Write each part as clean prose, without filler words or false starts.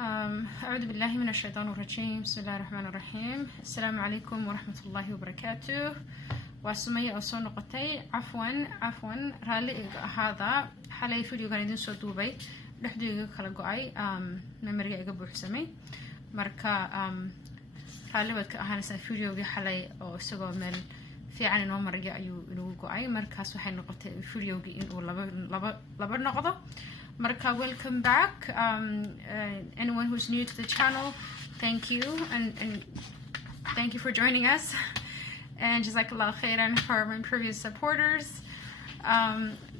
أعوذ بالله من الشيطان الرجيم. بسم الله الرحمن الرحيم. السلام عليكم ورحمة الله وبركاته. وسمية أصون نقطي عفوا رالي هذا حالي فيديو كان يدين صوت دوبي لحدو خلقوعي ممرية قبو حسمي مركا رالي بدك أهانسا فيديو جي حالي أو سبب مل في عن إنه مرجع يلوقوعي مركز وحين نقطة فيديو جي إنه لبر نقطة مركا. Welcome back. Anyone who's new to the channel, thank you and thank you for joining us. And jazakallah khairan for my previous supporters.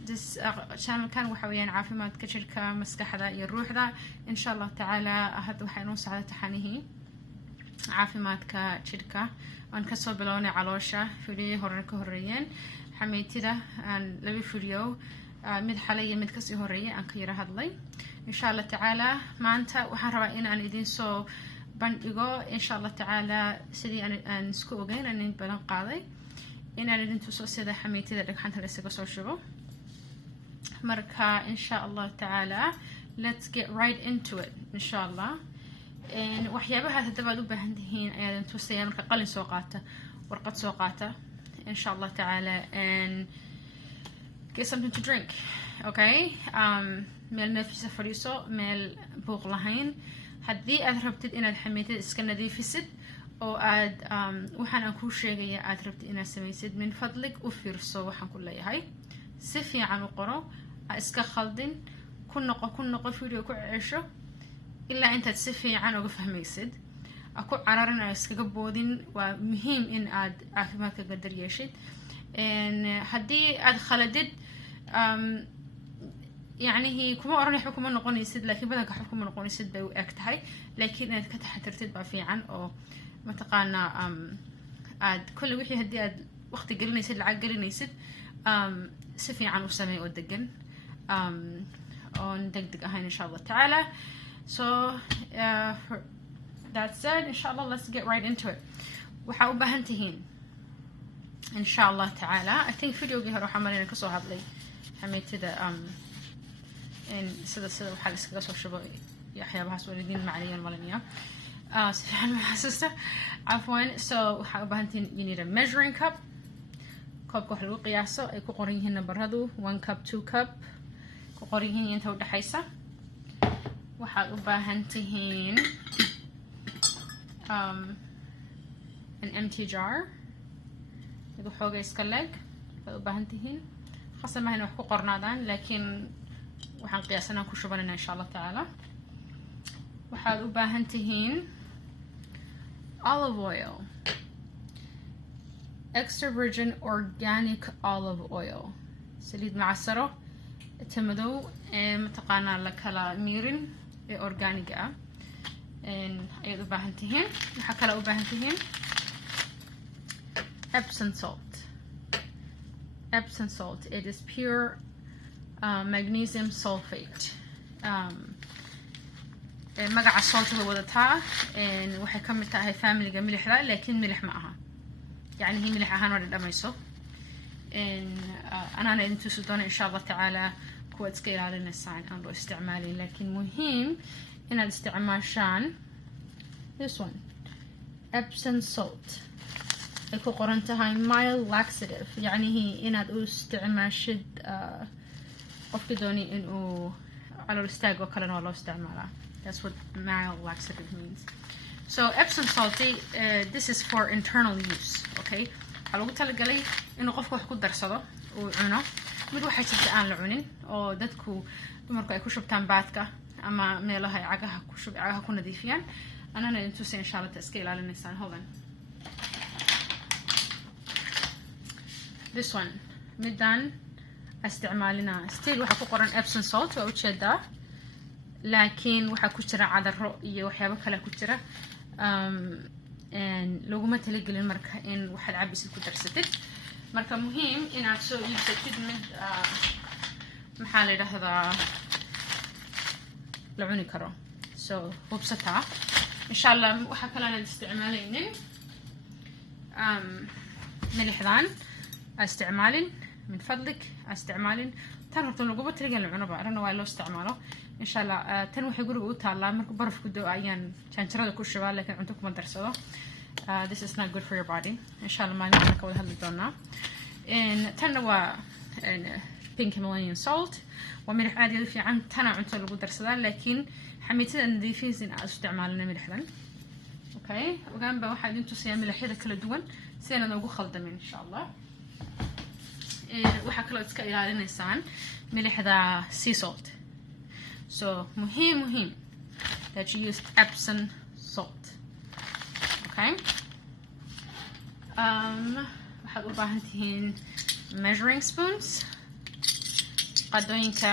This channel كان وحويان عافيمات كشركة مسكحة ذا يروح ذا إن شاء الله تعالى هذا وحينوس على تحانيه عافيمات كشركة وأن كسر بلوني علوشة فيديو هورن كهريين حميتي ذا أن لبي فيديو mid xalay mid kasii horeeyay aan ka yara hadlay insha Allah taala maanta waxaan rabaa in aan idin soo bandhigo insha Allah taala sidii aan isku ogeyn aan balan qaaday in aan idin tuso sida xamiitida dhagxanta la isaga soo shubo marka insha Allah taala let's get right into it insha Allah. waxyaabaha hadaba aad u baahan tihiin ayaan tusaya marka qalin soo qaata warqad soo qaata insha Allah taala and get something to drink, okay? meel nafisa fadhiiso meel buuq lahayn haddii aad rabtid inaad xamiitid iska nadiifisid oo aad waxaan aan kuu sheegaya aad rabtid inaad samaysid min fadlig u fiirso waxaan ku leeyahay si fiican u qoro iska khaldin ku noqo video ku cesho ilaa intaad si fiican uga fahmaysid ku cararin ay iskaga boodin waa muhiim in aad caafimaadka qadar yeeshid haddii aad khaladid يعني هي كما أرني حكم نقول يسد لكن بدك حكم نقول يسد بأكتهاي لكن إذا كنت حترتد بقى في عن أو متقالنا عاد كل وحي هدي عاد وقت قلنا يسد العقل يسد سفي عن وسمي ودقن وندقدق هاي إن شاء الله تعالى. So for that said إن شاء الله let's get right into it. وحاول بهنتهين إن شاء الله تعالى. I think فيديو جه روح عملنا كسو هبلي حميت ذا إن سدا وحال إسكاس وشباب يحيى بحس والدين معليا المالنيا سبحان الله حسسته عفوا. so حاول بهنتين you need a measuring cup كحلو قياسه أي كقريهن نمبر هذا 1 cup 2 cup كقريهن ينتهوا دحيسة وحاول بهنتين an empty jar يدو حوجة يسكلك بهنتهين خاصة ما هنا وحكو قرنادان لكن وحن قياسنا كشبنا إن شاء الله تعالى. وحال بهنتهين olive oil extra virgin organic olive oil سليد معسرة تمدو متقانا لك هلا ميرين organic إن أيضا بهنتهين وحكلا بهنتهين Epsom salt. Epsom salt. It is pure magnesium sulfate. مقع الصوت هو ذاتها وحي كملتها هاي فاميلي ملح لا لكن ملح معها يعني هي ملح أهان ورد أميسو أنا أنتو سودون إن شاء الله تعالى كوات سكيل على النسان أنرو استعمالي لكن مهم إن الاستعمال شان this one Epsom salt يكون قرنتها mild laxative يعني هي إن أدو استعمال شد قف دوني إنه على الاستاج وكلنا والله استعمالها. That's what mild laxative means. So Epsom salty this is for internal use. Okay. على قلت لك لي إنه قف واحد كود درسه وعنه مد واحد تبدأ العنين أو دتكو تمرك يكون شبتان باتكا أما ميلها يعجها كشوب يعجها كون نظيفيا أنا ننتوسي إن شاء الله تسكيل على النسان هون. This one مدان استعمالنا ستيل وحكو قرن Epsom salt وأوتشدا لكن وحكو ترى على الرؤية وحيابك هلا كترة إن لو ما تلقي للمركة إن واحد عبس الكتر ستة مركة مهم إن عشو يستفيد من محل هذا لعوني كرو so هو بسطها إن شاء الله وحكى لنا استعمالين ملح ذان استعمال من فضلك استعمال tan horta laguma tirigan cunaba arana waa loo isticmaalo insha Allah tan waxay guriga u taalaa marka barafku doo ayaan janjarada ku shubaa laakiin cunto kuma darsado this is not good for your body insha Allah maalin ka wada hadli doonaa tan waa pink Himalayan salt وملح عادي في عن تنا عن تلو قدر سدان لكن حميتنا نضيفين زين استعمالنا ملح لن اوكي وقام بواحد انتو سيا ملح هذا كله دون سينا نوقو خلطة من ان شاء الله وحا كله تسكا الى الانسان ملح هذا sea salt so مهم that you use Epsom salt okay waxaad u baahan tihiin measuring spoons qadooyinka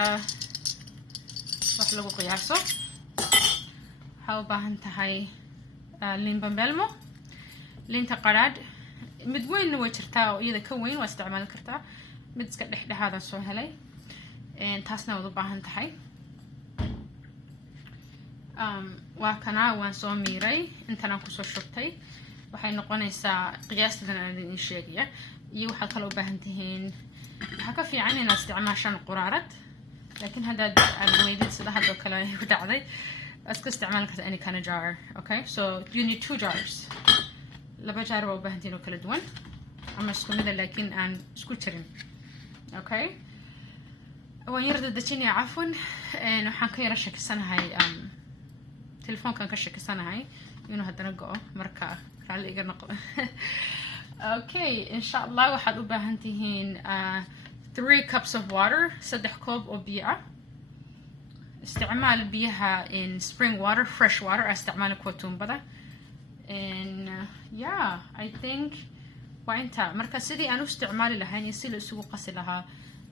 wax lagu qiyaaso waxaa u baahan tahay liin bambelmo liinta qaraadh mid weynna way jirtaa oo iyada ka weyn waa isticmaali kartaa mid iska dhexdhexaadan soo helay taasna waad u baahan tahay waa kana waan soo miiray intanaan kusoo shubtay waxay noqonaysaa qiyaastadan aan idin sheegaya iyo waxaad kale u baahan tihiin waxaa ka fiican inaad isticmaashaan quraarad laakiin haddaad aad weydid sida hadda kale ku dhacday iska isticmaali karta any kind of jar okay so you need 2 jars laba jar waa u baahan tihiin oo kala duwan ama isku mid laakiin aan isku jirin okay waan yar dadajinaya cafwan waxaan ka yara shakisanahay telefoonkan ka shakisanahay inuu haddana go'o marka raalli iga noqdo okay insha Allah waxaad u baahan tihiin 3 cups of water 3 koob oo biyo ah isticmaal biyaha in spring water fresh water isticmaal kuwa tuumbada and yeah I think waa inta marka sidii aan u isticmaali lahayn iyo si la isugu qasi lahaa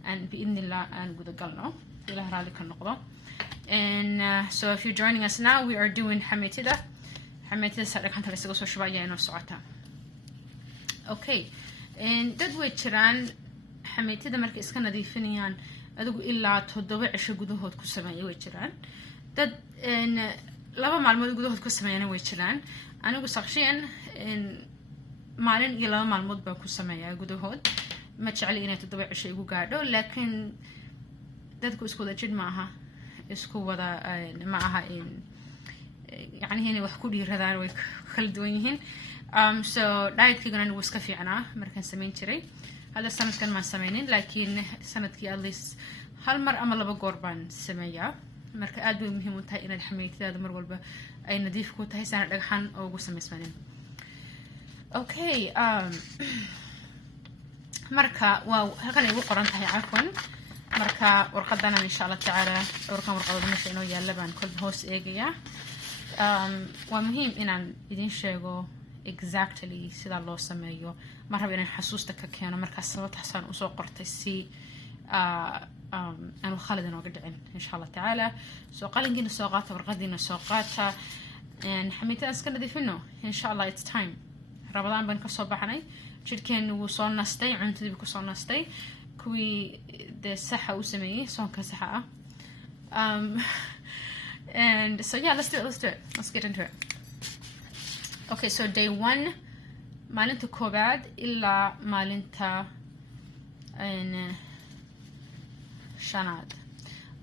aan biidnillah aan guda galno ilaah raalli ka noqdo and so if you're joining us now we are doing xameetida sadhaganta la isaga soo shubaya inoo socota okay dad way jiraan xameetida markay iska nadiifinayaan adigu ilaa 7 cisho gudahood ku sameeyay way jiraan dad 2 maalmood gudahood ku sameeyana way jiraan anigu shakhsiyan maalin iyo 2 maalmood baan ku sameeyaa gudahood ma jecli inay 7 cisho igu gaadho laakiin dadku isku wada jid ma aha isku wada ma aha يعني هنا وحكوا لي هذا ويخلدونيهن so diet كي قلنا نوسك في عنا مركن سمين تري هذا السنة كان ما سمينين لكن سنة كي أليس هالمرة أمر لبا قربان سمية مركن أدو مهم تهي إن الحميت هذا مر والبا أي نضيف كو تهي سنة لقحان أو قسم اسمانين أوكي مركا واو هكذا يقول قران تهي عفوا مركا ورقدنا إن شاء الله تعالى ورقدنا مش إنه يلبان كل هوس إيجيا waa muhiim inaan idin sheego exactly sida loo sameeyo ma rabo inaan xasuusta ka keeno markaas sababtaasaan usoo qortay si aanu khalad inooga dhicin insha Allah tacaala soo qalinkiina soo qaata warqadiina soo qaata xamiitada iska nadiifino insha Allah it's time rabadaan baan ka soo baxnay jidhkeenu wuu soo nastay cuntadii buu ku soo nastay kuwii dee saxa u sameeyey soonka saxa ah and so yeah let's do it let's get into it okay so day 1 maalinta koobaad ilaa maalinta shanaad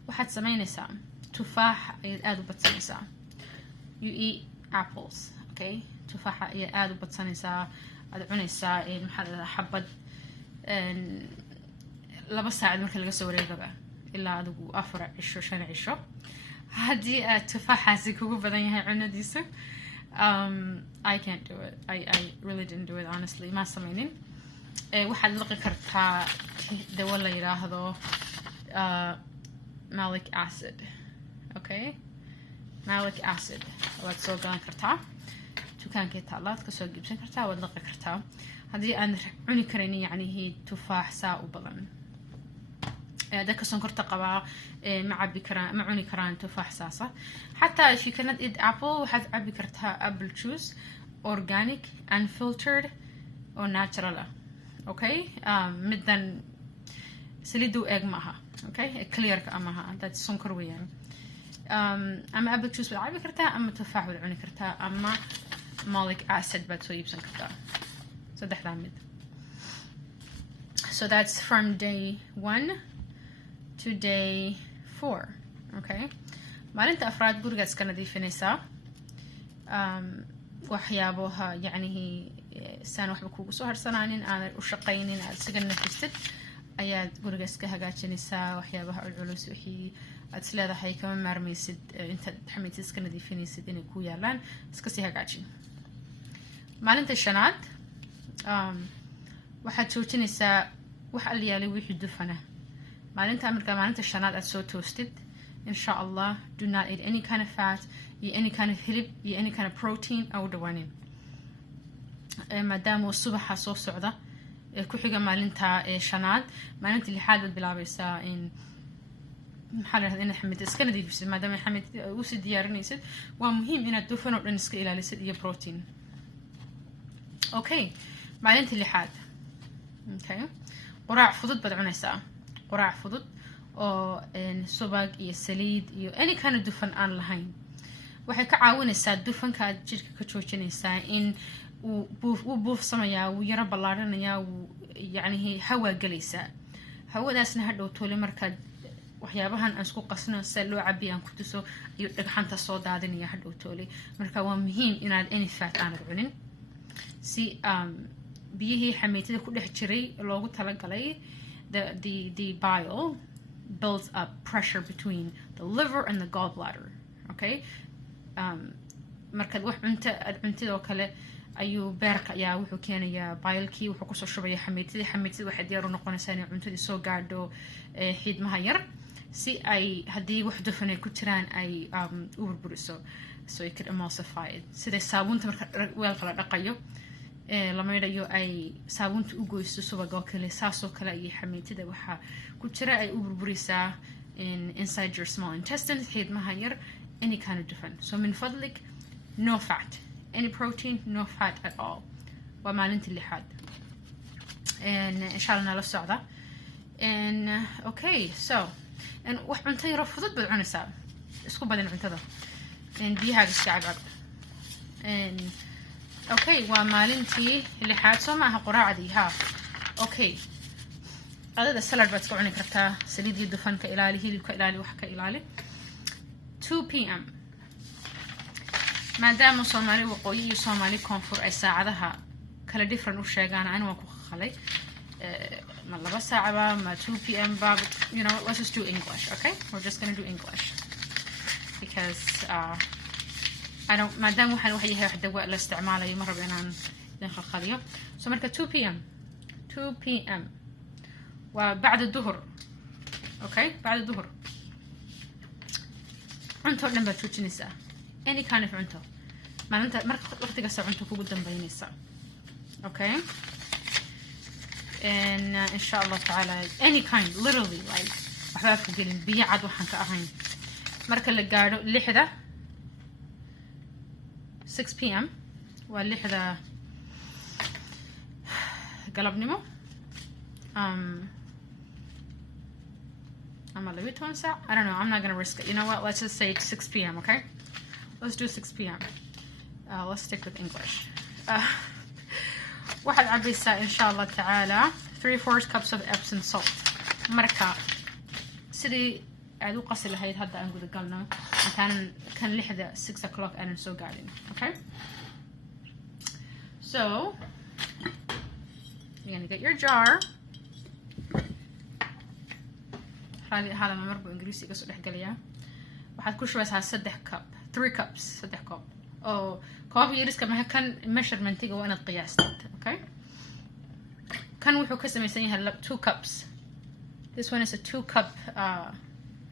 waxaad sameynaysaa tufaax ayaad aad u badsanaysaa you eat apples okay tufaaxa ayaad aad u badsanaysaa aad cunaysaa maxaa la xabad 2 saacad marka laga soo wareegaba ilaa adigu 4 cisho 5 cisho haddii aad tufaaxaasi kugu badan yahay cunadiisa I can't do it I really didn't do it honestly ma sameynin waxaad liqi kartaa dawo la yiraahdo malic acid okay malic acid waad soo galan kartaa dukaanka taalaad ka soo giibsan kartaa waad liqi kartaa haddii aan cuni karin yacni tufaax saa u badan dadka sonkorta qabaa ma cabi karaan ma cuni karaan tufaax saasa حتى if you cannot eat apple waxaad cabi kartaa apple juice organic unfiltered or natural okay midan saliidu eeg maaha okay clear ka maaha dad sonkor weeyaan ama apple juice waad cabi kartaa ama tufaax waad cuni kartaa ama malic acid baad soo iibsan kartaa saddexdaa mid so that's from day 1 to day 4. Okay, maalinta afraad gurigaad iska nadiifinaysaa. waxyaabaha yacnihi saan waxba kugu soo harsanaanin aanad u shaqaynin aad isaga nafistid ayaad guriga iska hagaajinaysaa. waxyaabaha culculus wixii aad isleedahay kama maarmaysid intaad xamiitid iska nadiifinaysid inay ku yaalaan iska sii hagaajin. maalinta shanaad waxaad joojinaysaa wax alyaalay wixii dufana. maalinta shanaad aad soo toostid insha allah do not eat any kind of fat iyo any kind of hilib iyo any kind of protein au dhawaanin maadaama uu subaxa soo socda ku xiga maalinta shanaad. maalinta lixaad baad bilaabaysaa in maxaa la yidhahdaa inaad xamiitid iska nadiifisid maadaama xamiitid usii diyaarinaysid. waa muhiim inaad dufan oo dhan iska ilaalisid iyo protein. okay, maalinta lixaad. okay, quraac fudud baad cunaysaa. quraac fudud oo subag iyo saliid iyo any kind of dufan aan lahayn. waxay ka caawinaysaa dufanka aad jirka ka joojinaysaa in uu buufsamayaa, wuu yaro ballaaranayaa, wuu yacnihi hawaa gelaysaa. hawadaasna hadhow toole markaad waxyaabahan aan isku qasno sida loo cabiya aan ku tuso iyo dhagxanta soo daadinaya hadhow toole. marka waa muhiim inaad any fat aanad cunin si biyihii xamiitida ku dhex jiray loogu talagalay. the bile builds up pressure between the liver and the gallbladder. okay, markaad wax cuntidoo kale ayuu beerka ayaa wuxuu keenayaa bilekii wuxuu kusoo shubaya xamiitidii waxay diyaar u noqonaysaa inay cuntadii soo gaadho xiidmaha yar si ay haddii wax dufan ay ku jiraan ay u burburiso so it could emulsify it. sida saabuunta marka weelka la dhaqayo la maydhayo ay saabuunta u goyso subag oo kale saasoo kale ayay xamiitida waxaa ku jira ay u burburisaa inside your small intestine xiidmaha yar any kind of dufan. so min fadlik no fat, any protein, no fat at all. waa maalinta lixaad insha allah nala socda. okay, so wax cunto yaro fudud baad cunaysaa. isku badin cuntada biyahaaga iska cabcab. okay, waa maalintii lixaad soo maaha quraacdii ha. okay, qadada salad baad iska cuni kartaa. saliid iyo dufan ka ilaali, hilib ka ilaali, wax ka ilaali. 2 p.m. maadaama Soomaali waqooyi iyo Soomaali koonfur ay saacadaha kala different u sheegaan aan waan ku khalay ma 2 saacaba ma 2 p.m. but you know, let's just do English. okay, we're just going to do English because I don't maadaama waxaan wax yahay wax dawa la isticmaalayo ma rabo inaan khalkhaliyo. so marka 2 p.m. waa bacda duhur. okay, bacda duhur cunto dhan baad joojinaysaa. any kind of cunto maalinta marka waqtigaasa cunto kugu dambeynaysa. okay, and insha allah tacaala any kind literally like waxbaad ku gelin biyo cad waxaan ka ahayn. marka la gaadho 6 p.m. waa 6 galabnimo I'm a little bit I don't know, I'm not gonna risk it. You know what, let's just say 6 p.m. okay, let's do 6 p.m. let's stick with English. waxaad cabaysaa insha allah tacaala 3/4 cups of Epsom salt. marka sidii aad u qasi lahayd hadda aan guda galno intaanan kan 6 o'clock aanan soo gaadhin. okay, so you're gonna get your jar. هذا ما مربو إنجليزي قصو دحقليا. waxaad ku shubaysaa 3 cups 3 koob oo coffee yariska ma kan measurementga waa inaad qiyaastid. okay, kan wuxuu ka samaysan yahay 2 cups. this one is a 2 cup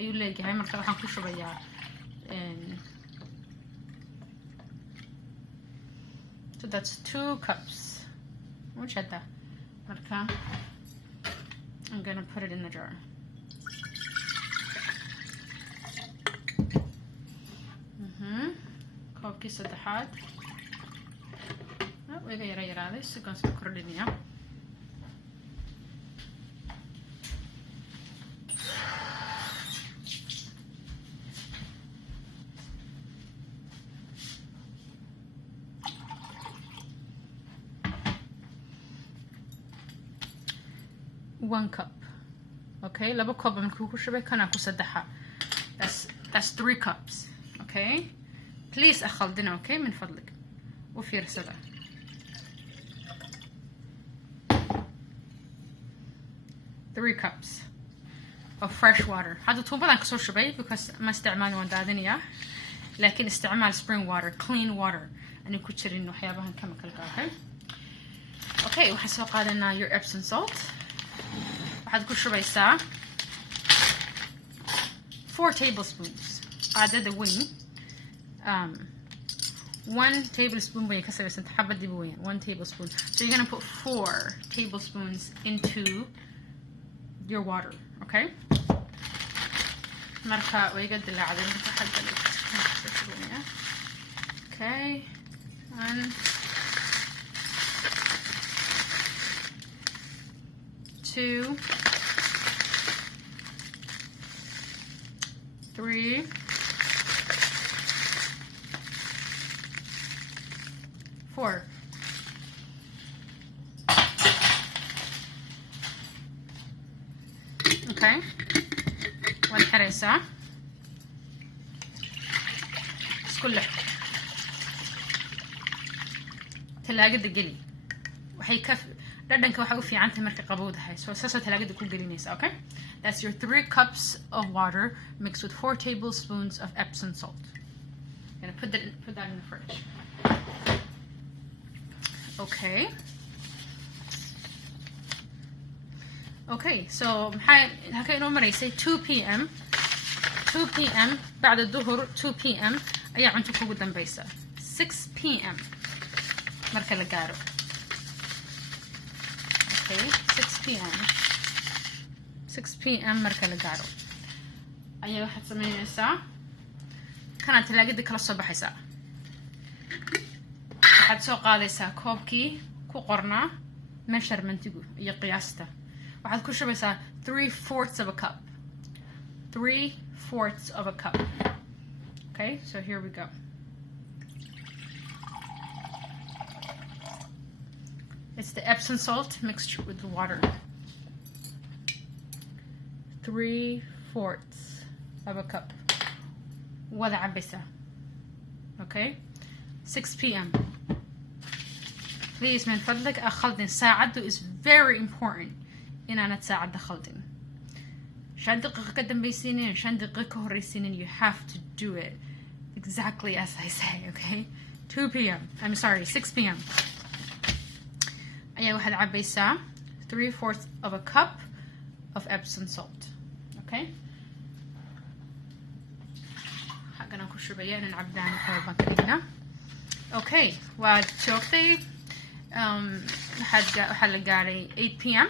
ayuu leeyahay. marka waxaan ku shubayaa so that's 2 cups. wajada marka I'm gonna put it in the jar. koobkii saddexaad iga yaraaday sigaan soo kordhinaya. one cup. okay, okay laba koob markuu ku shubay kana ku saddexa that's 3 cups okay please akhaldina okay min fadlik u fiirsada 3 cups of fresh water هذا tuubadan kasoo shubay because ma isticmaal waan daadinaya laakiin isticmaal spring water clean water ani ku jirin waxyaabahan chemicalka okay waxaan soo qaadanaa your Epsom salt waxaad ku shubaysaa 4 tablespoons qaadada weyn 1 tablespoon bay ka samaysan xabadii weyn 1 tablespoon so you're going to put 4 tablespoons into your water okay marka way ga dilaacday marka xagga okay 1 2 3 4 okay والحريسة كله تلاقد قلي وحي كف ردنك وحو في عنتها مركي قبوضة هاي so ساسا تلاقد كل قلي نيسا okay that's your 3 cups of water mixed with 4 tablespoons of Epsom salt I'm gonna put that in the fridge okay okay so هكا إنه مريسي 2 p.m. بعد الظهر 2 p.m. أي عنتو كوجو دنبيسا 6 p.m. مركا لقارو okay 6 p.m. 6 p.m. مركا لقارو أي واحد سميني ساعة كانت تلاقي دي كلا الصباح ساعة واحد سوق هذا ساعة كوبكي كو قرنا measurementيقو أي قياسته واحد كل شيء 3/4 of a cup 3/4 of a cup okay so here we go it's the Epsom salt mixed with the water 3/4 of a cup ولا عبسة okay 6 p.m. please من فضلك أخلطن ساعده is very important إن أنا تساعد خلطين شان دقيقة قدام بيسينين شان دقيقة كهريسينين you have to do it exactly as I say okay 2 p.m. I'm sorry 6 p.m. أي واحد عبيسة 3/4 of a cup of Epsom salt okay حقنا كل شوية نعبدان كوربان كلنا okay وشوفتي حد قاري 8 p.m.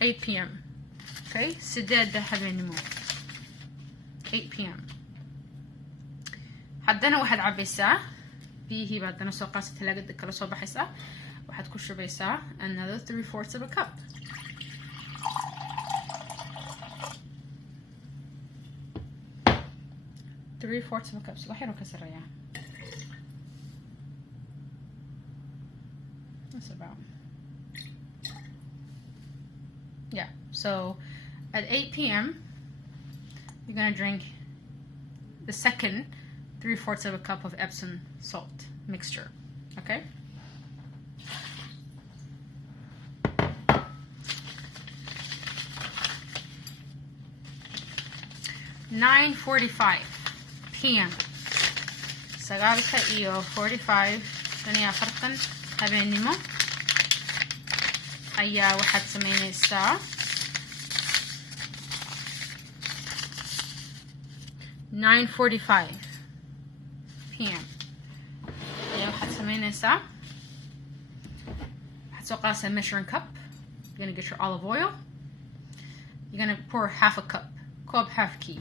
8 p.m. okay سداد ده حبيني مو 8 p.m. حدنا واحد عبيسة بيه بعدنا سوقاس تلاقي دكلا صباح ساعة واحد كل بيسا another 3/4 of a cup three-fourths of a cup صباحي وكسر يا that's about yeah so at 8 p.m. you're gonna drink the second 3/4 of a cup of Epsom salt mixture okay 9:45 p.m. sagaalka iyo 45 afartan habeenimo ayaa waxaad sameynaysaa 9:45 p.m. ayaa waxaad sameynaysaa waxaad soo qaadaysaa measuring cup you're gonna get your olive oil you're gonna pour half a cup half key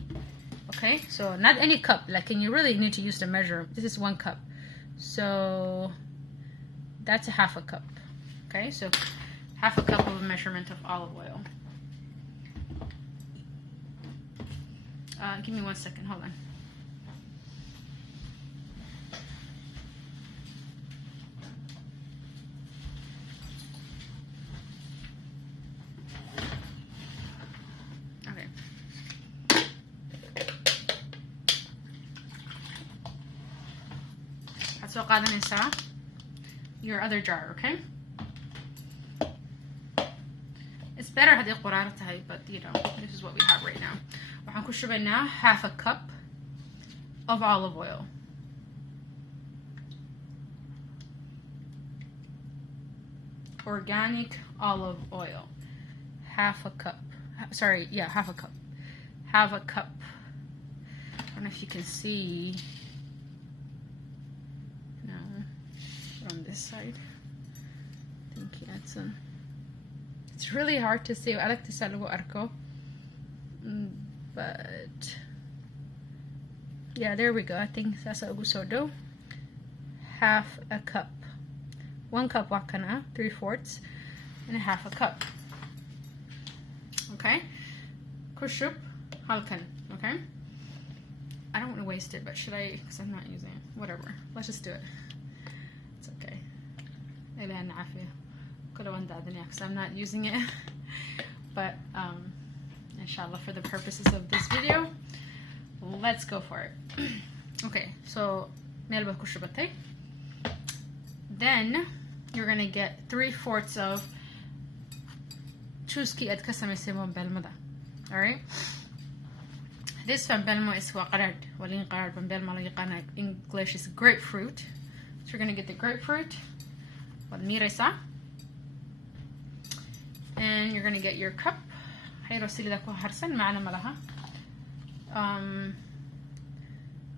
okay so not any cup like and you really need to use the measure this is 1 cup so that's a half a cup okay so half a cup of a measurement of olive oil give me 1 second hold on soo qaadanaysaa your other jar, okay? It's better haddii quraaro tahay, but you know, this is what we have right now. Waxaan ku shubaynaa half a cup of olive oil. Organic olive oil. Half a cup. Sorry, yeah, half a cup. Half a cup. I don't know if you can see. No. On this side. I think yeah, it's really hard to see. I like to say lagu arko. But yeah, there we go. I think that's ugu soo dhow. Half a cup. 1 cup waa kana 3/4 and a half a cup. Okay, ku shub halkan. Okay, I don't want to waste it, but should I? Because I'm not using it. Whatever, let's just do it. It's okay. Ilan afia. Could have won that because I'm not using it. But inshallah, for the purposes of this video, let's go for it. Okay, so melba ku shubatay. Then you're gonna get 3/4 of chuski ad ka samaysay bambelmada. All right. This bambelmo is waqarad. Walin qarad bambelmo la yaqaan English is grapefruit. So you're gonna get the grapefruit. Wad miraysa. And you're gonna get your cup. Hayro silida ku harsan macna malaha.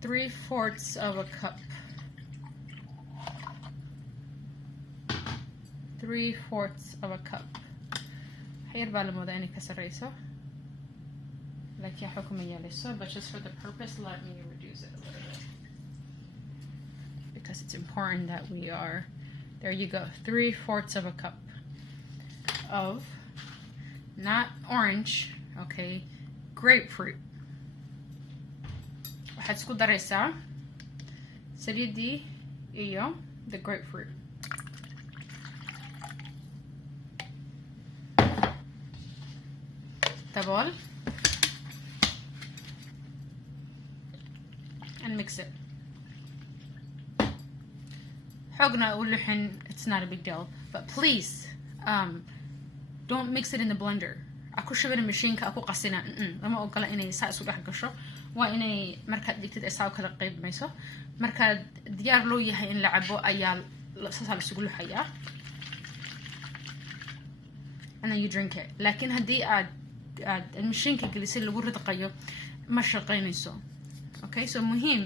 3/4 of a cup. 3/4 of a cup. Hayr baa la moodaa inay ka sareyso. Laakiin xukuma yeelayso, but just for the purpose, let me reduce it a little bit. Because it's important that we are, there you go, 3/4 of a cup of, not orange, okay, grapefruit. Waxaad isku daraysaa saliidii iyo the grapefruit. Tabol. And mix it. Xogna uluxin, it's not a big deal, but please don't mix it in the blender. Aku shubin mashiinka aku qasina. Lama ogola inay saa isu dhex gasho. Waa inay markaad dhigtid ay saa kala qaybmayso. Markaad diyaar loo yahay in la cabo ayaa saas la isugu luxayaa. And then you drink it. Laakiin haddii aad mashiinka gelisay lagu ridqayo ma shaqaynayso. Okay, so muhiim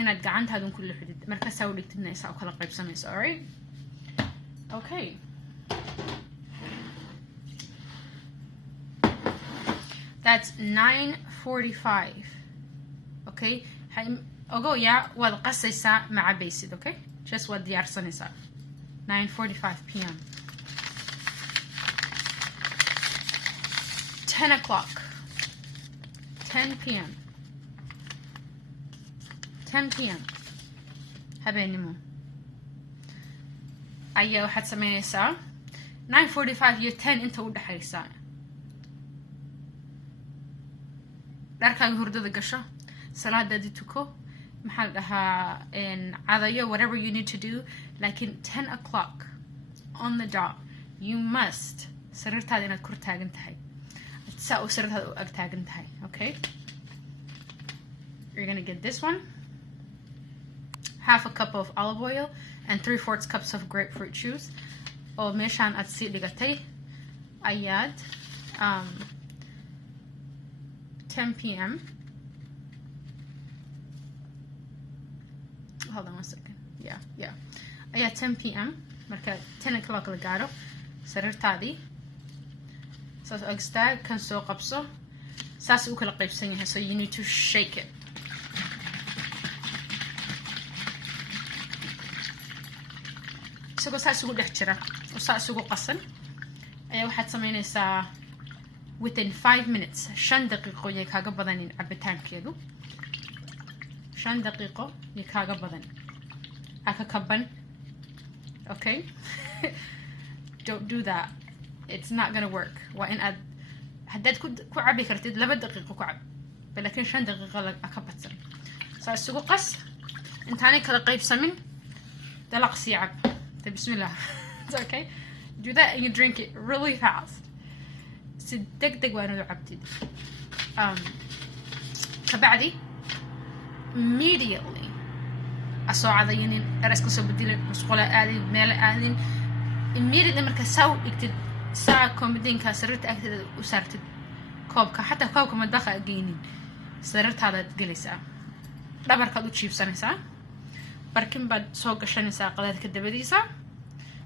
inaad gacantaada ku luxdid marka saa u dhigtidna saa kala qaybsamayso. All right? Okay. That's 9:45. Okay? Ogo ya wad qasaysaa ma cabaysid, okay? Just wad diyaarsanaysaa. 9:45 p.m. 10 o'clock. 10 p.m. 10 p.m. habeenimo. Ayaa waxaad samaynaysaa 9:45 iyo 10 inta u dhaxaysa. Dharkaaga hurdada gasho, salaadaadii tuko, maxaa la dhahaa cadayo, whatever you need to do. Like in 10 o'clock on the dot, you must sariirtaada inaad kor taagan tahay. Saa u sariirtaada u ag taagan tahay, okay? You're gonna get this one. Half a cup of olive oil and 3/4 cups of grapefruit juice. Oo meeshaan aad sii dhigatay ayaad 10 p.m. Hold on one second. Yeah. Ayaad 10 p.m. marka 10 o'clock la gaaro sariirtaadii saas u agstaag kan soo qabso saas u kala qaybsan yahay, so you need to shake it. isagoo saas ugu dhex jira oo saas ugu qasan ayaa waxaad samaynaysaa within 5 minutes 5 daqiiqo yay kaaga badanin cabitaankeedu 5 daqiiqo yay kaaga badan aka kaban, okay? Don't do that. It's not gonna work. Waa in aad haddaad ku cabi kartid 2 daqiiqo ku cab, laakiin 5 daqiiqo aka badsan. Saas ugu qas intaanay kala qaybsamin دلق سيعب بسم الله. It's okay. Do that and you drink it really fast. دق وانا عبتي. كبعدي immediately أسوأ عضينين أرسل سو بديل مسقولة آذين مال آذين immediately مركز سو يكتد ساعة كومدين كسرت أكتد وسرت كوبك حتى كوبك ما دخل أجينين سرت هذا تجلسة لا بركض وتشيف سنة بركن بعد سوق الشنسة قلادك الدبديسة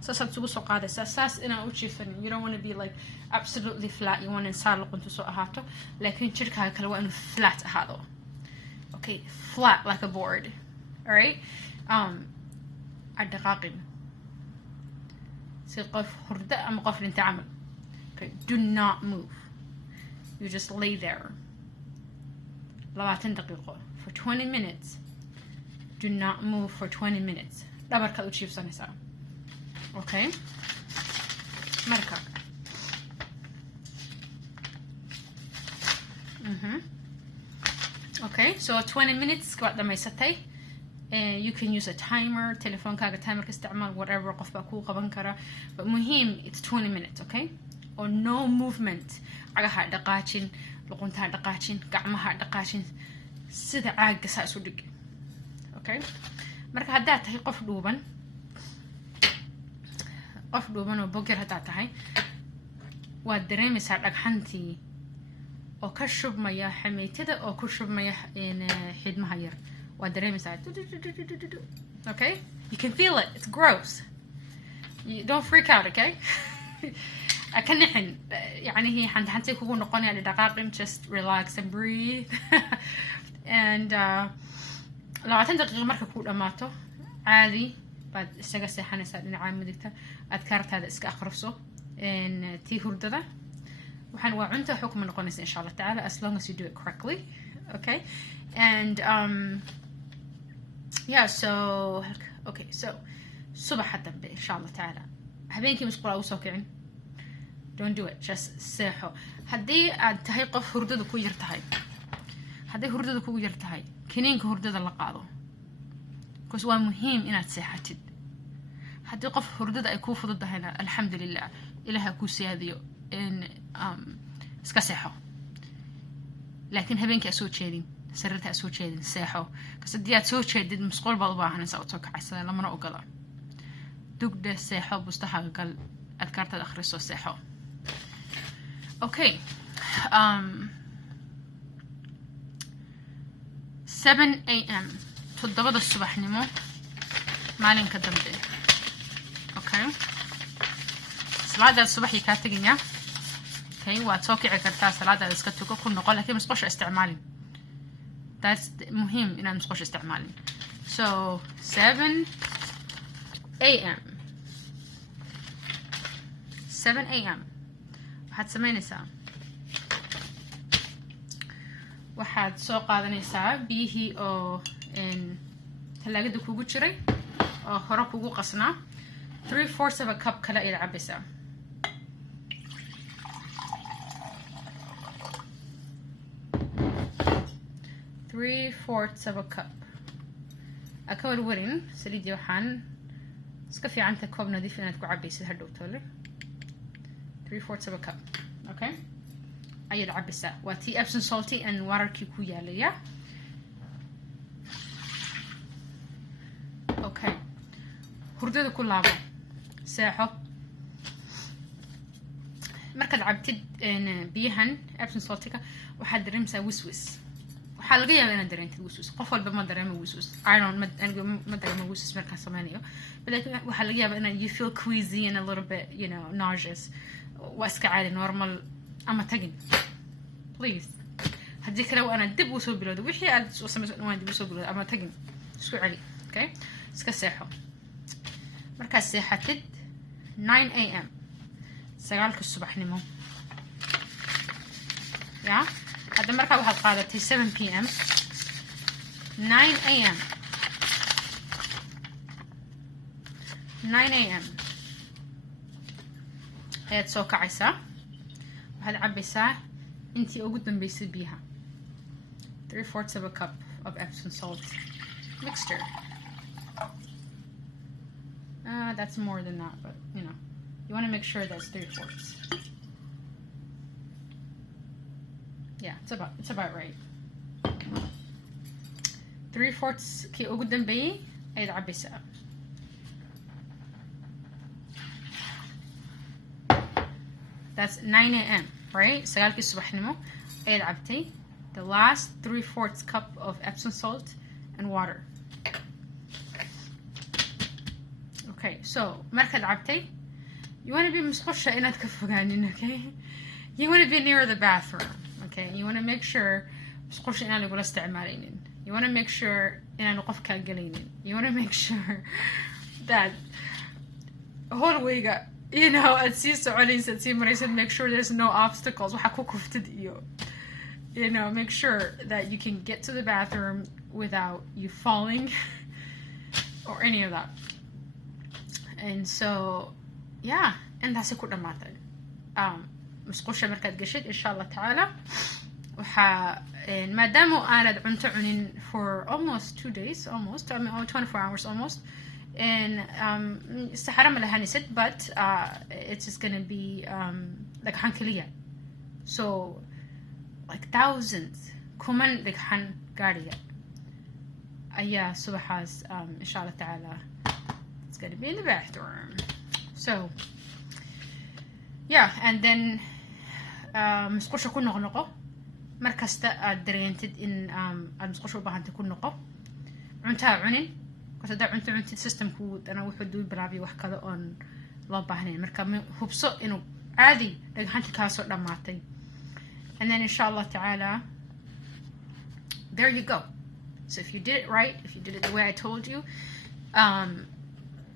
ساسات سوق هذا ساس أنا وتشيفني you don't want to be like absolutely flat you want to صار لقنت سوق هاتو لكن شركة كلوا إنه flat هذا okay flat like a board alright الدقاقين سيقف هردة أم قفل أنت عمل okay do not move you just lay there 30 دقيقة for 20 minutes do not move for 20 minutes لا بركة وتشيف سنة okay مركة okay so 20 minutes قبل ما يستي you can use a timer تلفون كاغا timer كاستعمال whatever قف باكو قبنكرة but مهم it's 20 minutes okay or no movement عقها دقاتين لقنتها دقاتين قعمها دقاتين سيدا عاق ساسو دق okay مركا هدات هي قف دوبان وبوغر هدات هاي وادريمي سار دقحنتي او كشب ميا حميتدا او كشب ميا ان حيد مهير وادريمي سار okay you can feel it it's gross you don't freak out okay أكن حن يعني هي حنتي كوكو نقوني على دقائق just relax and breathe and لو عتندق غير مركب كود أماتو عادي بعد استجلس حنا سألني عام مدكته أذكرت هذا إسك أخرفسه إن تيهور ده وحنوعنته حكم نقونيس إن شاء الله تعالى as long as you do it correctly okay and yeah so okay so صبح حتى إن شاء الله تعالى هبينك مسقولة أو سوكعين don't do it just ساحو هدي تهي قف هردد كو يرتهي هدي هردد كو يرتهي كنينك هردد اللي قاضو كوس waa muhiim inaad seexatid haddii qof hurdada ay ku fududahayna alxamdulilah ilaaha ku siyaadiyo in iska seexo laakiin habeenkii soo jeedin sariirta soo jeedin seexo kasadii aad soo jeedid masquul baad u baahanaysaa oo kacaysan lamana ogola dugda seexo bustaha gal adkaartada akhriso seexo okay 7 a.m. تضبط الصبح نمو مالين كدمدي اوكي صلاة الصبح يكاتقنيا اوكي واتوكي عكرتا صلاة اسكتوكو كل نقول لكن مسقوش استعمالي that's مهم إن مسقوش استعمالي so 7 a.m. 7 a.m. هتسميني ساعة waxaad soo qaadanaysaa biyihii oo talaagada kugu jiray oo hore kugu qasnaa 3/4 of a cup kale ay cabaysaa of a cup akawar warin saliidii waxaan iska fiicanta koob nadiif inaad ku cabaysid hadhow tole 3/4 of a cup okay ayaad cabaysaa waa tii Epsom salty and waterkii ku yaalaya okay hurdada ku laabo seexo markaad cabtid biyahan Epsom saltyka waxaad dareemsaa wiswis waxaa laga yaabaa inaad dareentid wiswis qof walba ma dareemo wiswis I don't ma dareemo wiswis markaan samaynayo but waxaa laga yaabaa inaad you feel queasy and a little bit you know nauseous waa iska caadi normal ama tagin please haddii kale waa inaad dib u soo bilowdo wixii aad soo samayso waa dib u soo bilowdo ama tagin isku celi okay iska seexo markaad seexatid 9 a.m. sagaalka subaxnimo ya hadda markaa waxaad qaadatay 7 p.m. 9 a.m. 9 a.m. ayaad soo kacaysaa waxaad cabaysaa intii ugu dambeysay biyaha 3/4 of a cup of Epsom salt mixture That's more than that, but you know, you want to make sure that's 3/4. Yeah, it's about right. 3/4 كي ugu dambeeyay ayaad cabaysaa. That's 9 a.m. right? 9 subaxnimo ayaad cabtay. The last 3/4 cup of Epsom salt and water. Okay, so markaad cabtay, you want to be musqusha inaad ka fogaanin, okay? You want to be near the bathroom, okay? You want to make sure musqusha inaan lagula isticmaalaynin. You want to make sure inaanu qof kaa galaynin. You want to make sure that hallwayga, you know, aad sii soconaysa, aad sii maraysa, make sure there's no obstacles. Waxa ku kuftid iyo, you know, make sure that you can get to the bathroom without you falling or any of that. And so, yeah, intaasi ku dhamaatay. Musqusha markaad gashid, insha Allah ta'ala, waxaa maadaama aanad cunto cunin for almost 2 days, almost, I mean, 24 hours almost, and saxaro ma lahanisid, but it's just gonna be like hankaliya. So, like thousands, kuman dhagxan gaadhiya ayaa subaxaas, insha Allah ta'ala, it's gonna be in the bathroom. So, yeah, and then musqusha ku noqnoqo markasta aad dareentid in aad musqusha u baahantay ku noqo. Cuntaa cunin, because haddaa cunto cuntid systemku dana wuxuu duu bilaabiyo wax kale oon loo baahnayn. Marka hubso inuu caadi dhagxanta kaasoo dhammaatay. And then insha Allah ta'ala, there you go. So if you did it right, if you did it the way I told you,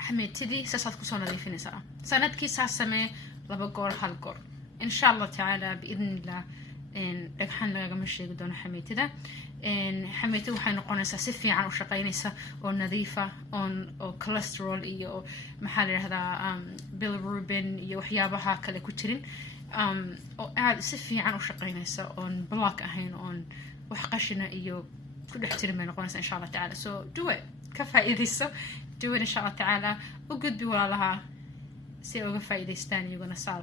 xameetidii saasaad kusoo nadiifinaysaa. Sanadkii saas samee 2 goor 1 goor. Insha Allah ta'ala biidhnillah dhagxan lagama sheegi doono xameetida. Xameetida waxay noqonaysaa si fiican u shaqaynaysa oo nadiifa, oo cholesterol iyo maxaa la yidhahdaa bilirubin iyo waxyaabaha kale ku jirin, oo aad si fiican u shaqaynaysa oon block ahayn, oon wax qashina iyo ku dhex jirin bay noqonaysaa insha Allah ta'ala. So do it, ka faa'iidayso, do it insha Allah ta'ala. U gudbi walaalaha si ay uga faa'iidaystaan iyaguna saal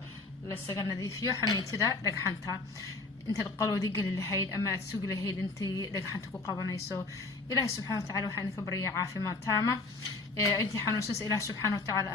lasaga nadiifiyo xameetida dhagxanta intaad qaloodii geli lahayd ama aad sugi lahayd intii dhagxanta ku qabanayso. Ilaahay subxaana wa ta'ala waxaan idinka baryaa caafimaad taama. Intii xanuunsanaysa Ilaahay subxaana wa ta'ala